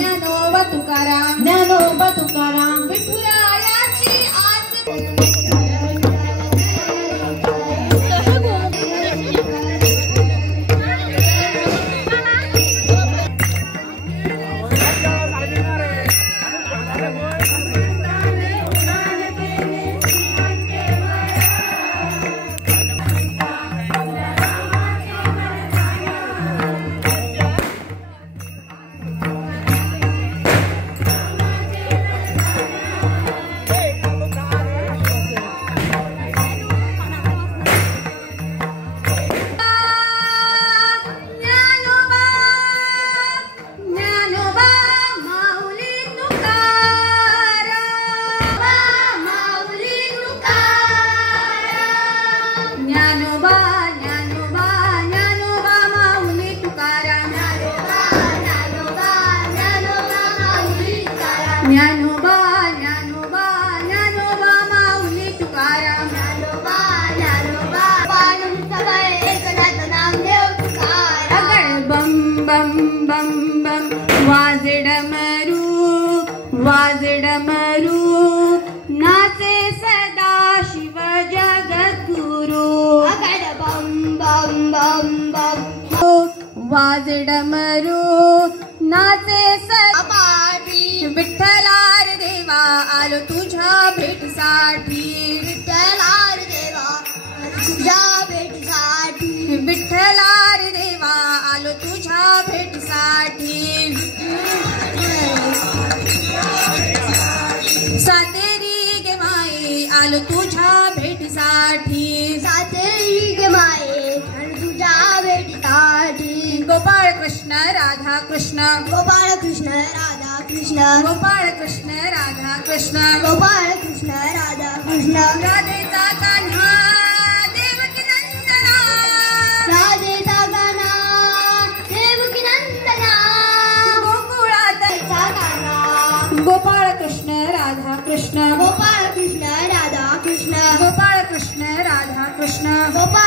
ज्ञानोबा तुकाराम, ज्ञानोबा तुकाराम, ज्ञानोबा ज्ञानोबा ज्ञानोबा माऊली तुकाराम ज्ञानोबा ज्ञानोबा सगळे एकनाथ नामदेव तुकाराम अगळ बम बम बम बम वाजे डमरू नाचे सदा शिव जगद्गुरु अगड बम बम बम बम वाजे डमरू नाचे सदा विठ्ठलार देवा आलो तुझ्या भेटीसाठी विठ्ठलार देवा तुझ्या भेटीसाठी विठ्ठलार देवा आलो तुझ्या भेटीसाठी सातेरी गे माये आलो तुझ्या भेटीसाठी सातेरी गे माये तुझ्या भेटीसाठी गोपाळ कृष्ण राधा कृष्ण गोपाळ कृष्ण राधा कृष्ण गोपाळ कृष्ण राधा कृष्ण गोपाळ कृष्ण राधा कृष्ण राधेचा कान्हा देवकी नंदना राधेचा गाना देवकी नंदना गोकुळात गाना गोपाळ कृष्ण राधा कृष्ण गोपाळ कृष्ण राधा कृष्ण गोपाळ कृष्ण राधा कृष्ण गोपाळ